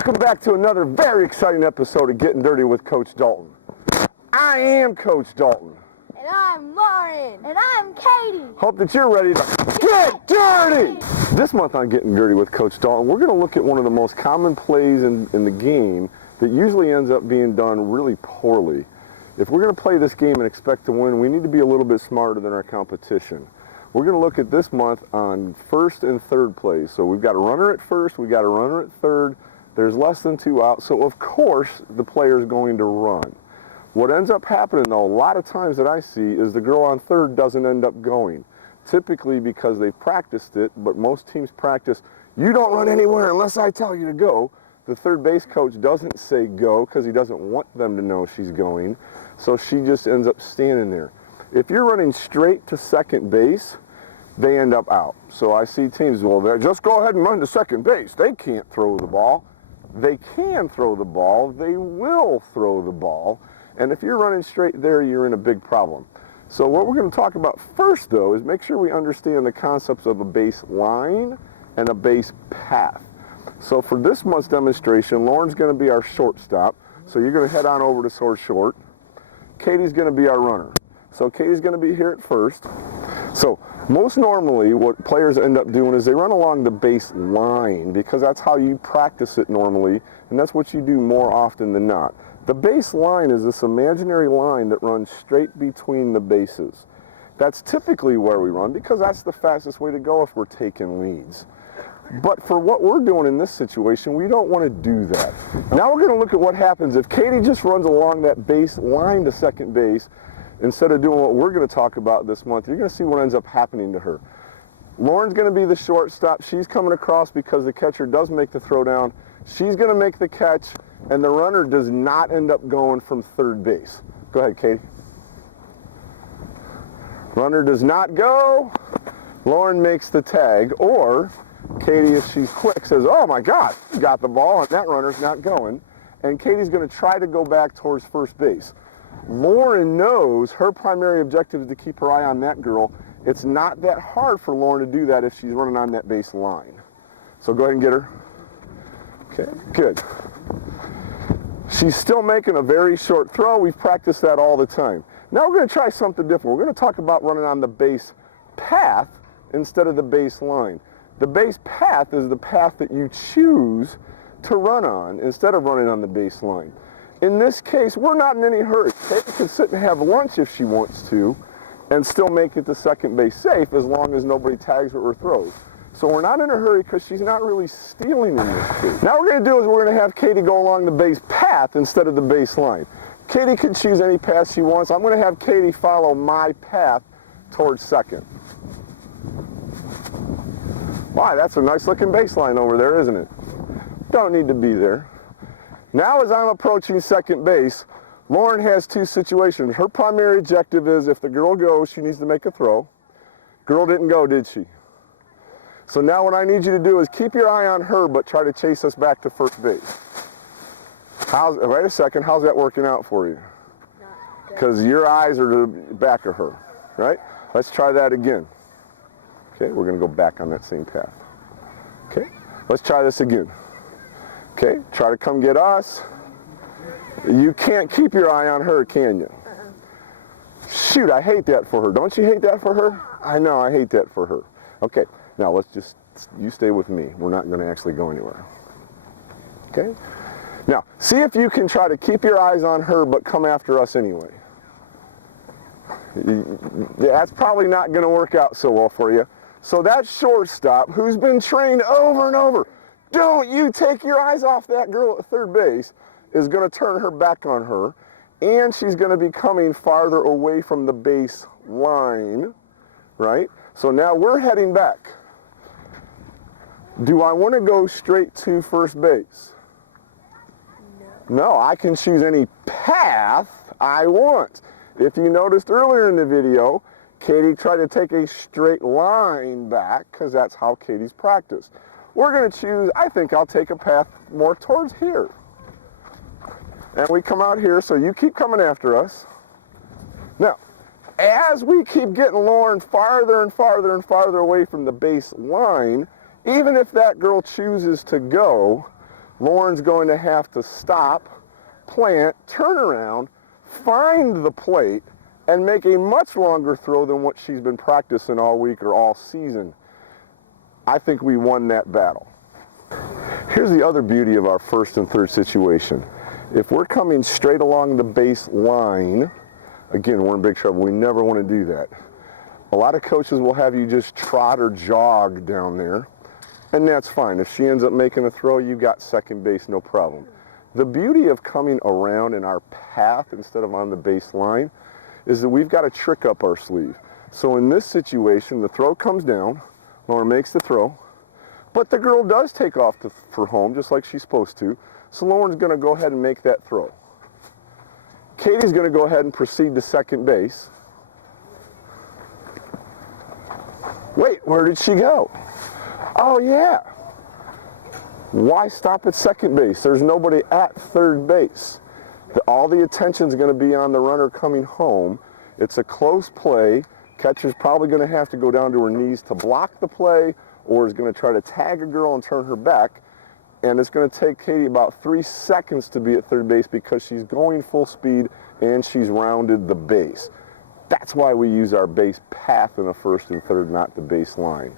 Welcome back to another very exciting episode of Getting Dirty with Coach Dalton. I am Coach Dalton. And I'm Lauren. And I'm Katie. Hope that you're ready to get dirty! This month on Getting Dirty with Coach Dalton, we're going to look at one of the most common plays in the game that usually ends up being done really poorly. If we're going to play this game and expect to win, we need to be a little bit smarter than our competition. We're going to look at this month on first and third plays. So we've got a runner at first, we've got a runner at third. There's less than 2 out, so of course the player is going to run. What ends up happening, though, a lot of times that I see is the girl on third doesn't end up going. Typically because they've practiced it, but most teams practice, you don't run anywhere unless I tell you to go. The third base coach doesn't say go because he doesn't want them to know she's going, so she just ends up standing there. If you're running straight to second base, they end up out. So I see teams, well, just go ahead and run to second base. They can't throw the ball. They can throw the ball. They will throw the ball. And if you're running straight there, you're in a big problem. So what we're going to talk about first, though, is make sure we understand the concepts of a base line and a base path. So for this month's demonstration, Lauren's going to be our shortstop. So you're going to head on over to source short. Katie's going to be our runner. So Katie's going to be here at first. So most normally what players end up doing is they run along the base line because that's how you practice it normally, and that's what you do more often than not. The base line is this imaginary line that runs straight between the bases. That's typically where we run because that's the fastest way to go if we're taking leads. But for what we're doing in this situation, we don't want to do that. Now we're going to look at what happens if Katie just runs along that base line to second base instead of doing what we're going to talk about this month. You're going to see what ends up happening to her. Lauren's going to be the shortstop. She's coming across because the catcher does make the throw down. She's going to make the catch, and the runner does not end up going from third base. Go ahead, Katie. Runner does not go. Lauren makes the tag, or Katie, if she's quick, says, oh my God, got the ball, and that runner's not going. And Katie's going to try to go back towards first base. Lauren knows her primary objective is to keep her eye on that girl. It's not that hard for Lauren to do that if she's running on that base line. So go ahead and get her. Okay, good. She's still making a very short throw. We've practiced that all the time. Now we're going to try something different. We're going to talk about running on the base path instead of the base line. The base path is the path that you choose to run on instead of running on the base line. In this case, we're not in any hurry. Katie can sit and have lunch if she wants to and still make it to second base safe as long as nobody tags her or throws. So we're not in a hurry because she's not really stealing in this case. Now what we're going to do is we're going to have Katie go along the base path instead of the base line. Katie can choose any path she wants. I'm going to have Katie follow my path towards second. Wow, that's a nice looking baseline over there, isn't it? Don't need to be there. Now as I'm approaching second base, Lauren has 2 situations. Her primary objective is if the girl goes, she needs to make a throw. Girl didn't go, did she? So now what I need you to do is keep your eye on her, but try to chase us back to first base. Wait a second, how's that working out for you? Because your eyes are to the back of her, right? Let's try that again. Okay, we're going to go back on that same path. Okay, let's try this again. Okay, try to come get us. You can't keep your eye on her, can you? Shoot, I hate that for her. Don't you hate that for her? I know, I hate that for her. Okay, now you stay with me. We're not going to actually go anywhere. Okay? Now, see if you can try to keep your eyes on her but come after us anyway. That's probably not going to work out so well for you. So that shortstop, who's been trained over and over, don't you take your eyes off that girl at third base, is going to turn her back on her, and she's going to be coming farther away from the base line, right? So now we're heading back. Do I want to go straight to first base? No, I can choose any path I want. If you noticed earlier in the video, Katie tried to take a straight line back because that's how Katie's practiced. We're going to choose, I think I'll take a path more towards here. And we come out here, so you keep coming after us. Now, as we keep getting Lauren farther and farther and farther away from the base line, even if that girl chooses to go, Lauren's going to have to stop, plant, turn around, find the plate, and make a much longer throw than what she's been practicing all week or all season. I think we won that battle. Here's the other beauty of our first and third situation. If we're coming straight along the base line, again, we're in big trouble. We never want to do that. A lot of coaches will have you just trot or jog down there, and that's fine. If she ends up making a throw, you got second base, no problem. The beauty of coming around in our path instead of on the base line is that we've got a trick up our sleeve. So in this situation, the throw comes down, Lauren makes the throw, but the girl does take off for home just like she's supposed to. So Lauren's going to go ahead and make that throw. Katie's going to go ahead and proceed to second base. Wait, where did she go? Oh yeah. Why stop at second base? There's nobody at third base. All the attention's going to be on the runner coming home. It's a close play. Catcher's probably going to have to go down to her knees to block the play, or is going to try to tag a girl and turn her back. And it's going to take Katie about 3 seconds to be at third base because she's going full speed and she's rounded the base. That's why we use our base path in the first and third, not the base line.